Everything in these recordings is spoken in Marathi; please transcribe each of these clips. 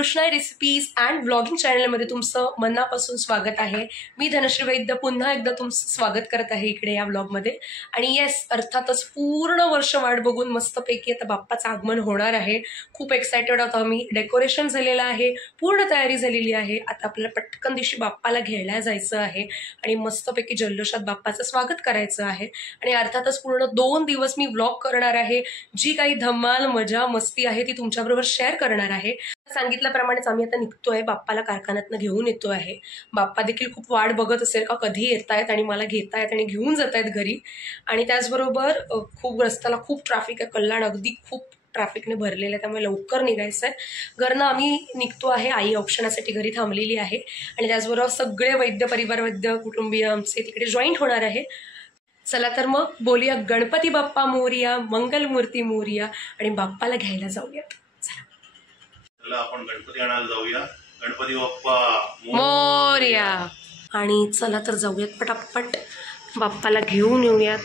कृष्णा रेसिपीज अँड व्लॉगिंग चॅनलमध्ये तुमचं मनापासून स्वागत आहे। मी धनश्री वैद्य पुन्हा एकदा तुमचं स्वागत करत आहे इकडे या व्लॉगमध्ये। आणि येस, अर्थातच पूर्ण वर्ष वाट बघून मस्तपैकी आता बाप्पाचं आगमन होणार आहे। खूप एक्साइटेड आहोत आम्ही। डेकोरेशन झालेलं आहे, पूर्ण तयारी झालेली आहे। आता आपल्याला पटकन दिवशी बाप्पाला घ्यायला जायचं आहे आणि मस्तपैकी जल्लोषात बाप्पाचं स्वागत करायचं आहे। आणि अर्थातच पूर्ण 2 दिवस मी व्लॉग करणार आहे। जी काही धमाल मजा मस्ती आहे ती तुमच्याबरोबर शेअर करणार आहे। सांगितल्याप्रमाणेच आम्ही आता निघतोय, बाप्पाला कारखान्यातनं घेऊन येतो आहे। बाप्पा देखील खूप वाट बघत असेल का कधी येतायत आणि मला घेतायत आणि घेऊन जातायत घरी। आणि त्याचबरोबर खूप रस्त्याला खूप ट्रॅफिक आहे, कल्याण अगदी खूप ट्रॅफिकने भरलेलं आहे, त्यामुळे लवकर निघायचं आहे। घरनं आम्ही निघतो आहे, आई औक्षणासाठी घरी थांबलेली आहे आणि त्याचबरोबर सगळे वैद्य परिवार वैद्य कुटुंबीय आमचे तिकडे जॉईंट होणार आहे। चला तर मग बोलूया गणपती बाप्पा मोरया, मंगलमूर्ती मोरया आणि बाप्पाला घ्यायला जाऊयात। चला आपण गणपती आणायला जाऊया। गणपती बाप्पा मोरया। आणि चला तर जाऊयात पटापट बाप्पाला घेऊन येऊयात।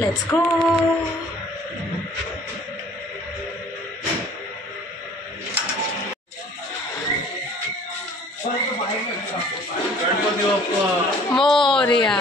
Let's go. गणपती बाप्पा मोरया।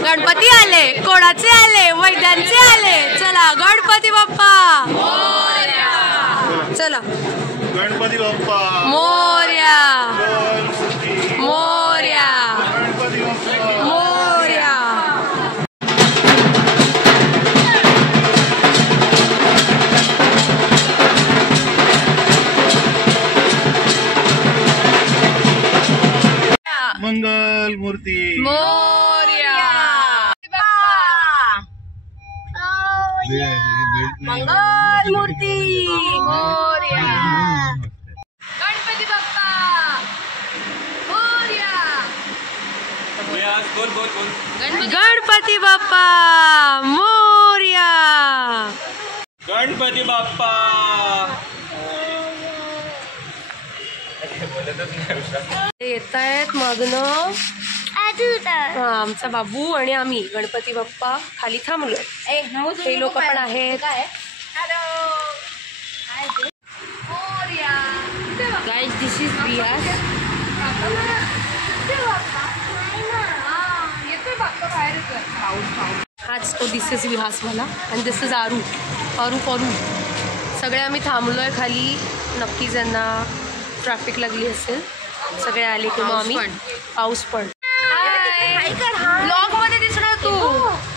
गणपती आले, कोणाचे आले, वैद्यांचे आले। चला गणपती बाप्पा मोरया। चला गणपती बाप्पा मोरया मोरया गणपती बाप्पा मोरया। मंगल मूर्ती मंगल मूर्ती मोरया। गणपती बाप्पा मोरया। गणपती बाप्पा मोरया। गणपती बाप्पा येत आहेत मागनं आमचा बाबू आणि आम्ही गणपती बाप्पा खाली थांबलोय। हे लोक पण आहेत। गाइस, दिस इज रियाज। हाच तो, दिस इज विहास मला आणि दिस इज आरू आरू। सगळे आम्ही थांबलोय खाली। नक्कीच यांना ट्रॅफिक लागली असेल। सगळे आले की मग आम्ही पाऊस पण ब्लॉग मध्ये दिसणार तू।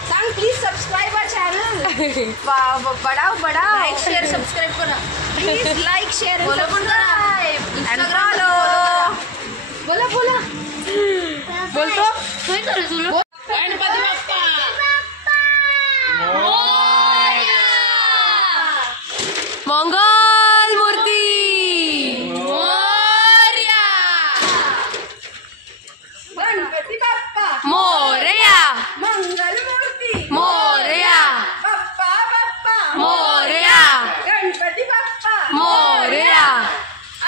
सांग प्लीज सबस्क्राइब आवर चॅनल। बड़ा लाइक शेअर सबस्क्राइब करा प्लीज। लाइक शेअर बोला पण करा। इंस्टाग्राम बोला बोलतो काय करू तुला। गणपती बाप्पा मोरया। मंगल मूर्ती मोरया। गणपती बाप्पा मोरया मंगल मूर्ती मोरया बाप्पा बाप्पा मोरया गणपती बाप्पा मोरया।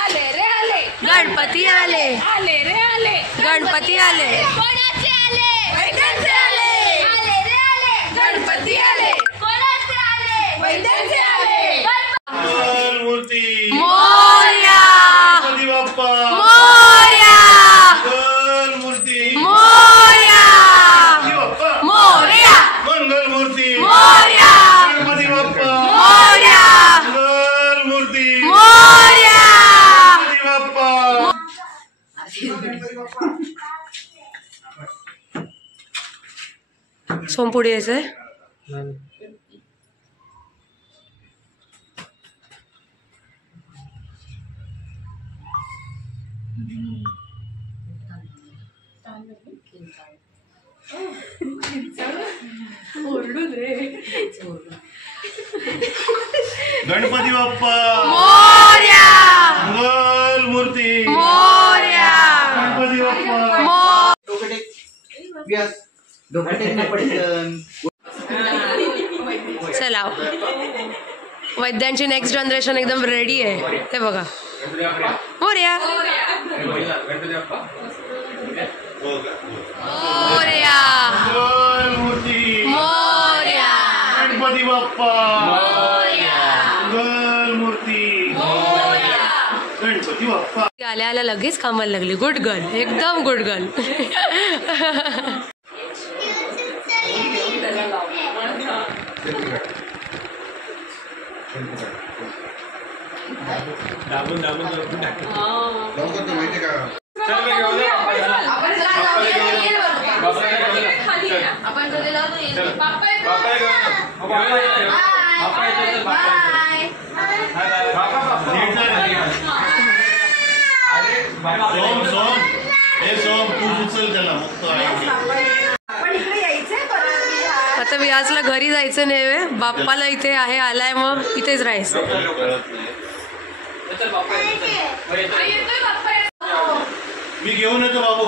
आले रे आले गणपती आले, आले रे आले गणपती आले, कोणाचे आले, वैद्यांचे आले, आले रे आले गणपती आले, कोणाचे आले, वैद्यांचे आले। मंगल मूर्ती मोरया गणपती बाप्पा मोरया मंगल मूर्ती मोरया बाप्पा मोरया मंगल मूर्ती मोरया गणपती बाप्पा मोरया मंगल मूर्ती मोरया गणपती बाप्पा सोम पुढे यायचंय. गणपती बाप्पा मोरया. मंगल मूर्ती मोरया. गणपती बाप्पा. चला, वैद्यांची नेक्स्ट जनरेशन एकदम रेडी आहे. ते बघा, मोरया मोरया मंगल मूर्ती मोरया गणपती बाप्पा मंगल मूर्ती गणपती बाप्पा. आल्या आल्या लगेच कामाला लागली. गुड गर्ल, एकदम गुड गर्ल. सोम सोम हे सोम तू उचल त्याला मग आता व्यासला घरी जायचं नाही, बाप्पाला इथे आहे आलाय, मग इथेच राहायचं. मी घेऊन येतो बाबू,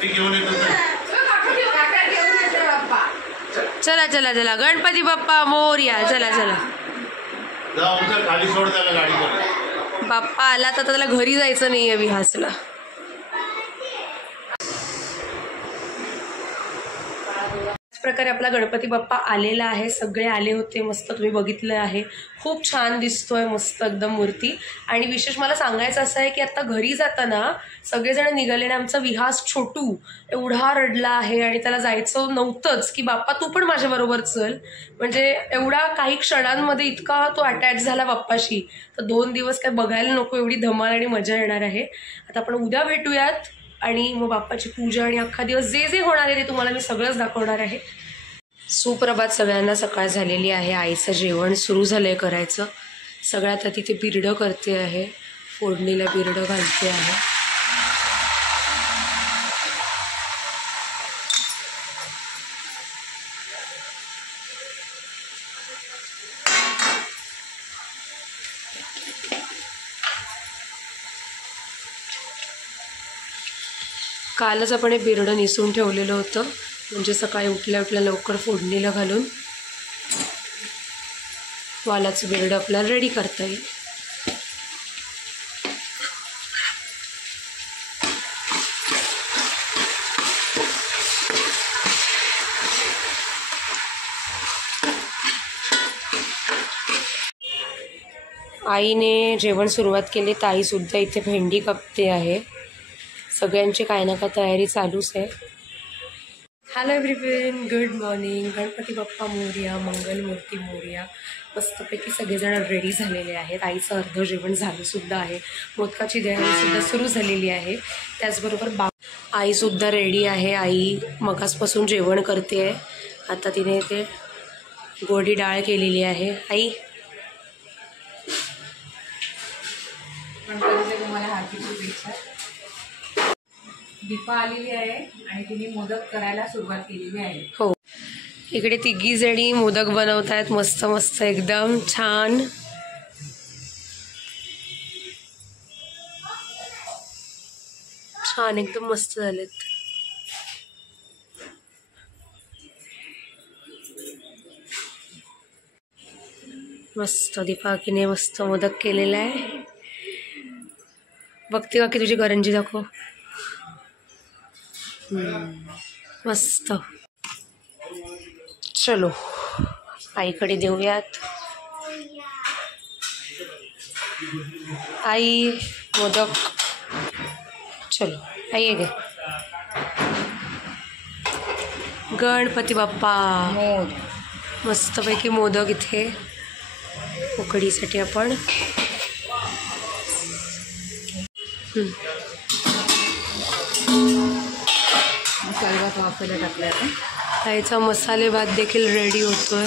मी घेऊन येतो. चला चला चला, गणपती बाप्पा मोरया. चला चला, जाऊ खाली सोड त्याला गाडीवर. बाप्पा आला तर त्याला घरी जायचं नाहीये विहासला. प्रकारे आपला गणपती बाप्पा आलेला आहे. सगळे आले होते, मस्त तुम्ही बघितलं आहे. खूप छान दिसतोय, मस्त एकदम मूर्ती. आणि विशेष मला सांगायचं असं आहे की आता घरी जाताना सगळेजण निघाले आणि आमचा विहास छोटू एवढा रडला आहे आणि त्याला जायचं नव्हतंच की बाप्पा तू पण माझ्याबरोबर चल. म्हणजे एवढा काही क्षणांमध्ये इतका तो अटॅच झाला बाप्पाशी. तर 2 दिवस काय बघायला नको एवढी धमाल आणि मजा येणार आहे. आता आपण उद्या भेटूयात आणि मग बाप्पाची पूजा आणि अख्खा दिवस जे जे होणार आहे ते तुम्हाला मी सगळंच दाखवणार आहे. सुप्रभात सगळ्यांना. सकाळ झालेली आहे, आईचं जेवण सुरू झालंय करायचं. सगळ्यात आधी ते बिरडं करते आहे, फोडणीला बिरडं घालते आहे. कालच आपण हे बिरडं निसून ठेवलेलं होतं, म्हणजे सकाळी उठल्या उठल्या लवकर फोडणीला घालून वालाचं बिरडं आपल्याला रेडी करता येईल. आईने जेवण सुरुवात केली, तर आईसुद्धा इथे भेंडी कापते आहे. सगळ्यांची काय ना काय तयारी चालूच आहे. Hello everyone, good morning. Ganpati Bappa Morya, Mangal Murti Morya. मस्तपैकी सगळेजण रेडी झालेले आहेत. आईचं अर्ध जेवण झालंसुद्धा आहे, मोदकाची तयारीसुद्धा सुरू झालेली आहे. त्याचबरोबर आईसुद्धा रेडी आहे. आई मगासपासून जेवण करते आहे. आता तिने ते गोडी डाळ केलेली आहे. आई तुम्हाला हार्दिक शुभेच्छा. दीपा आलेली आहे आणि तिने मोदक करायला सुरुवात केलेली आहे. हो, इकडे तिघी जणी मोदक बनवत आहेत. मस्त मस्त एकदम छान. छान एकदम मस्त झालेत. मस्त दीपाकीने मस्त मोदक केलेला आहे. बघते का की तुझी करंजी दाखव. मस्त. चलो आईकडे देऊयात. आई मोदक. चलो आई गे. गणपती बाप्पा. मस्तपैकी मोदक इथे उकडीसाठी आपण. मसाला वाफायला टाकला आहे. ताईचा मसाले भात देखील रेडी होतोय.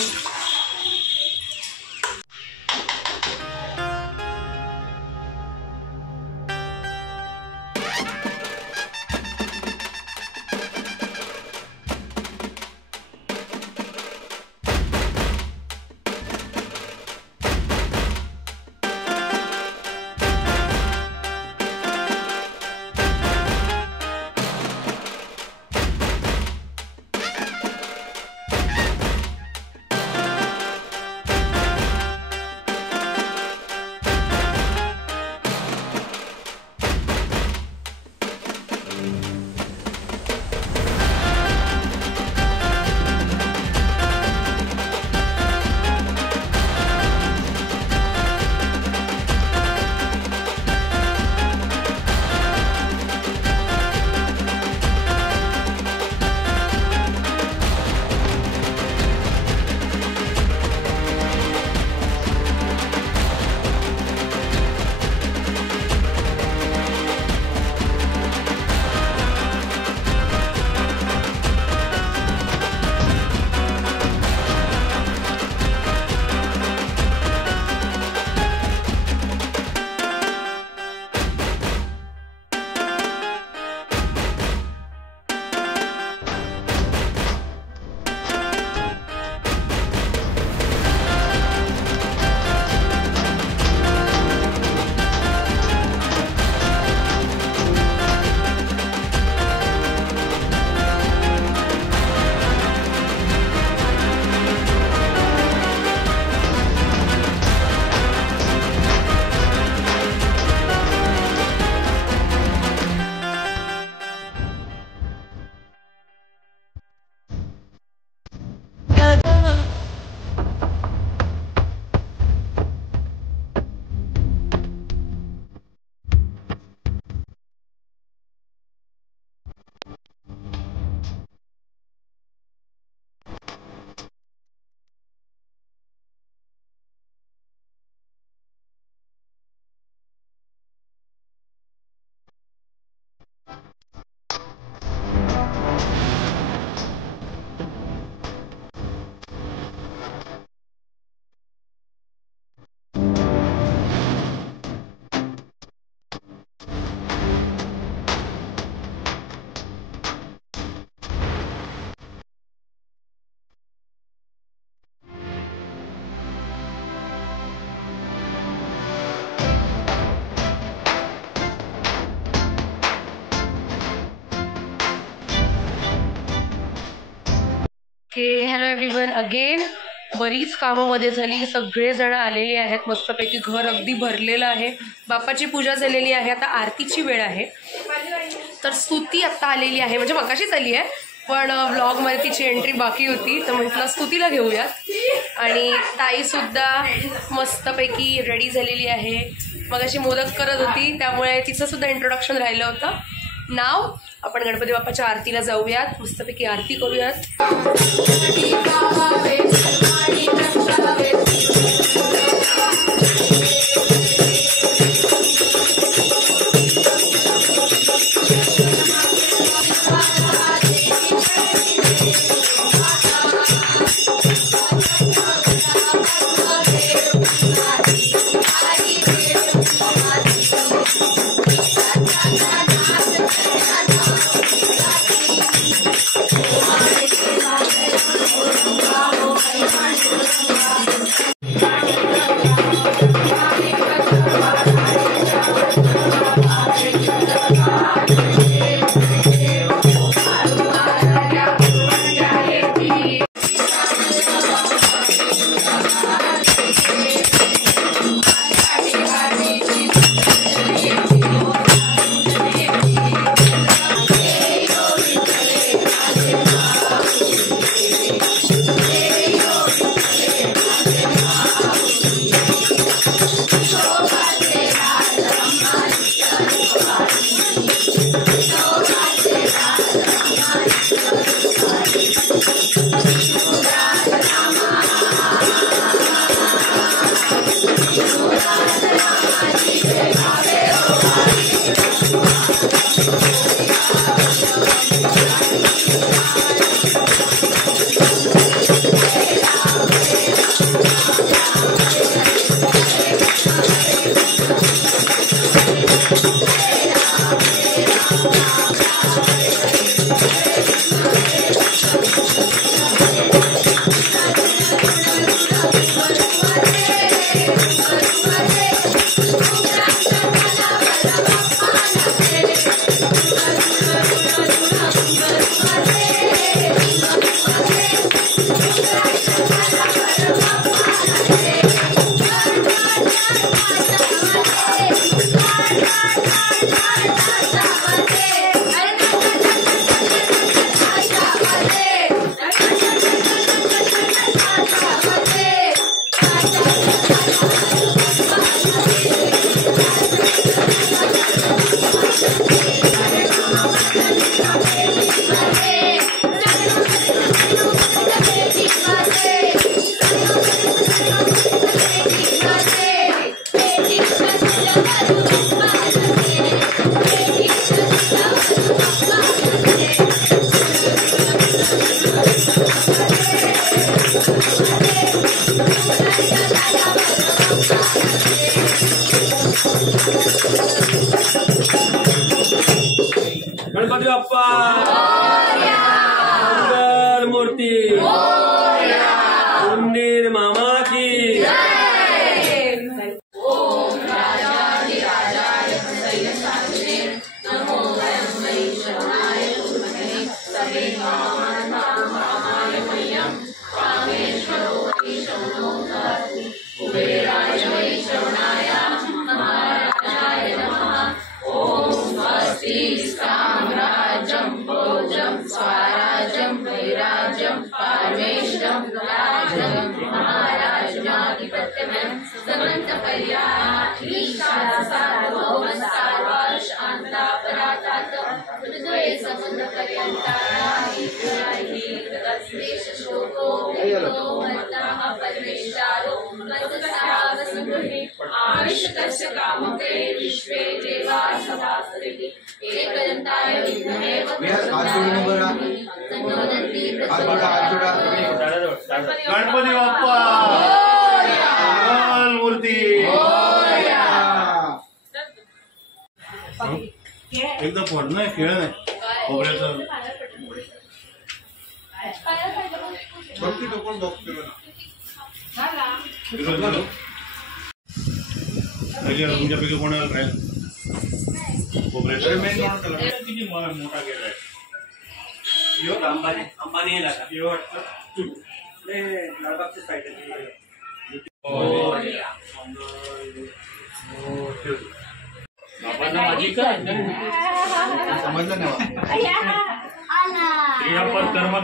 Hello everyone again. बरीच कामामध्ये झाली, सगळेजण आलेले आहेत, मस्तपैकी घर अगदी भरलेलं आहे. बाप्पाची पूजा झालेली आहे, आता आरतीची वेळ आहे. तर स्तुती आत्ता आलेली आहे, म्हणजे मगाशीच आली आहे, पण व्लॉगमध्ये तिची एंट्री बाकी होती, तर म्हटलं स्तुतीला घेऊयात. आणि ताईसुद्धा मस्तपैकी रेडी झालेली आहे, मगाशी मोदक करत होती, त्यामुळे तिचं सुद्धा इंट्रोडक्शन राहिलं होतं. नाव आपण गणपती बाप्पाच्या आरतीला जाऊयात, मस्तपैकी आरती करूयात. गणपती बाप्पा मंगल मूर्ती उंदीर मामा की गणपती बाप्पा मंगल मूर्ती एकदम फोड नाही खेळ नाही खोबऱ्याचं तुमच्यापैकी कोणाला खायला खोबऱ्याचं किती मोठा गेला आहे अंबानी लालबागचे साईड माझी काय समजलं नाही कर्म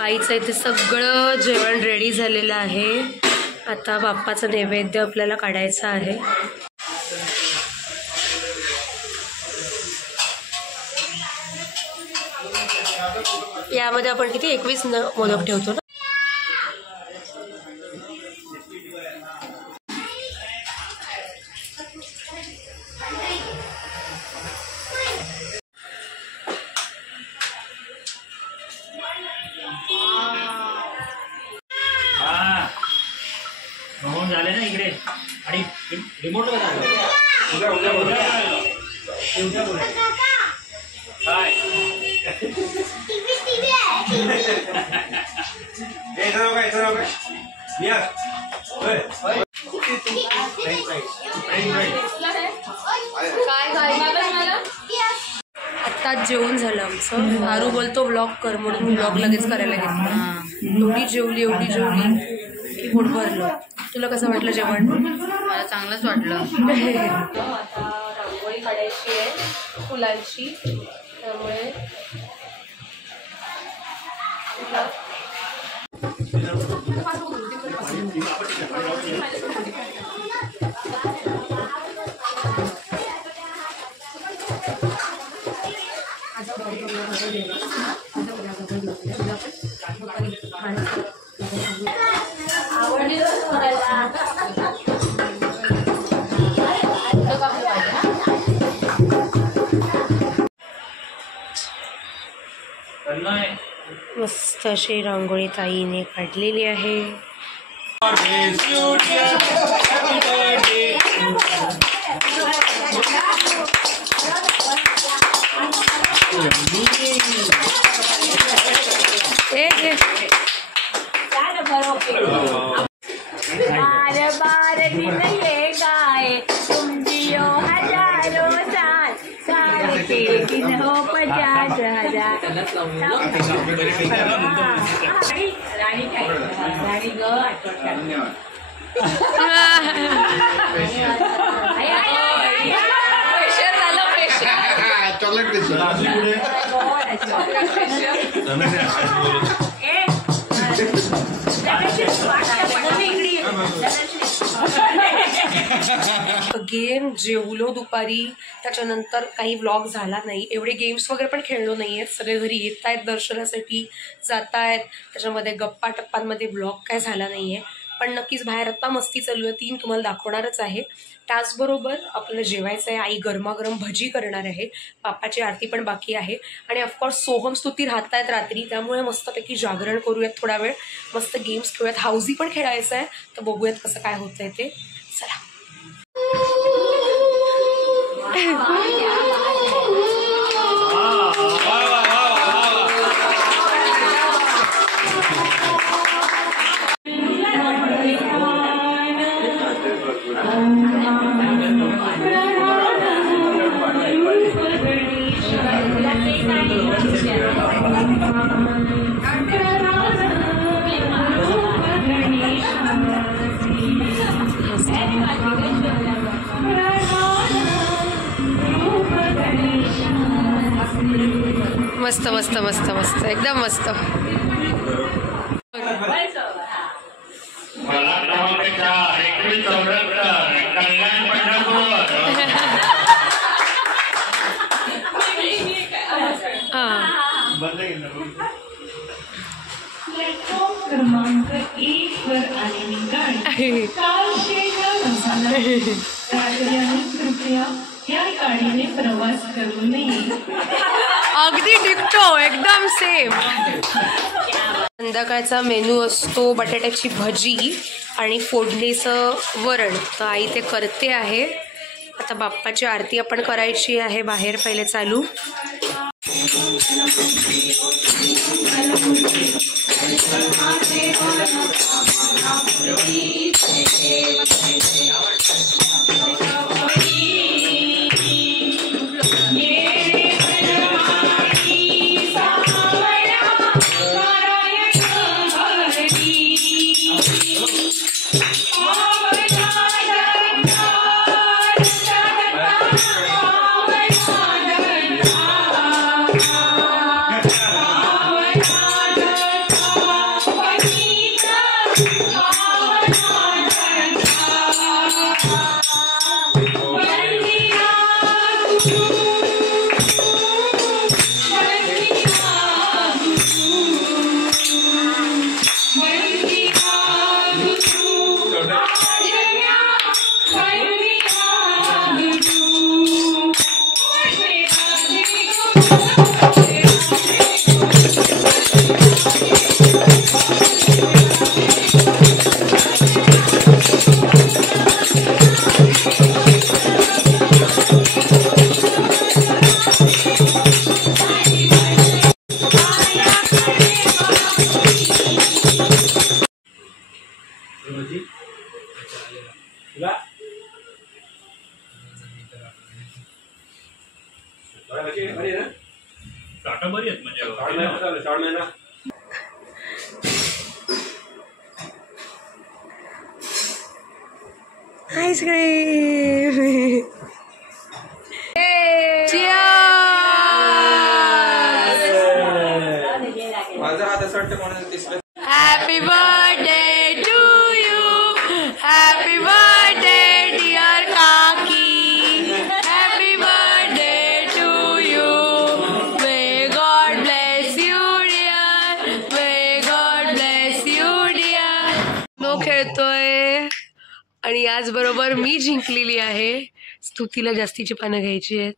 आईचं इथे सगळं जेवण रेडी झालेलं आहे. आता बाप्पाचं नैवेद्य आपल्याला काढायचं आहे. यामध्ये आपण किती 21 मोदक ठेवतो ना. म्हणून झाले ना इकडे आणि रिमोट आता जेवण झालं आमचं. हारू बोलतो व्लॉग कर म्हणून मी व्लॉग लगेच करायला घेतला. एवढी जेवली की पोट भरलं. तुला कसं वाटलं जेवण? मला चांगलंच वाटलं. आता रांगोळी काढायची आहे फुलांची, त्यामुळे मस्त अशी रांगोळी ताईने काढलेली आहे. बार बार दिन ये गाए तुम जियो हजारों साल, साल के दिन हो 50,000. राणी काय राणी ग प्रेशर झालं प्रेशर गेम जेवलो दुपारी. त्याच्यानंतर काही व्लॉग झाला नाही. एवढे गेम्स वगैरे पण खेळलो नाही आहेत. सगळे घरी येत आहेत दर्शनासाठी, जात आहेत. त्याच्यामध्ये गप्पा टप्पांमध्ये व्लॉग काय झाला नाही आहे. आपण नक्कीच बाहेर आता मस्ती चालू आहे 3 तुम्हाला दाखवणारच आहे. त्याचबरोबर आपल्याला जेवायचं आहे. आई गरमागरम भजी करणार आहे. बाप्पाची आरती पण बाकी आहे आणि ऑफकोर्स सोहम स्तुती राहतायत रात्री, त्यामुळे मस्तपैकी जागरण करूयात थोडा वेळ, मस्त गेम्स खेळूयात, हाऊसी पण खेळायचं आहे. तर बघूयात कसं काय होतंय ते. चला. मस्त मस्त मस्त मस्त एकदम मस्त. क्रमांक 1 वर आलेली गाडी कृपया या गाडीने प्रवास करू नये. अगदी डिक्टो एकदम सेम. संध्याकाळचा मेनू असतो बटाट्याची भजी आणि फोडणीचं वरण. तर आई ते करते आहे. आता बाप्पाची आरती आपण करायची आहे बाहेर पहिले चालू. Ice cream. Happy birthday to you. Happy birthday dear काकी. Happy birthday to you. May God bless you dear. May God bless you dear. No खेळतोय आणि याचबरोबर मी जिंकलेली आहे. स्तुतीला जास्तीची पानं घ्यायची आहेत.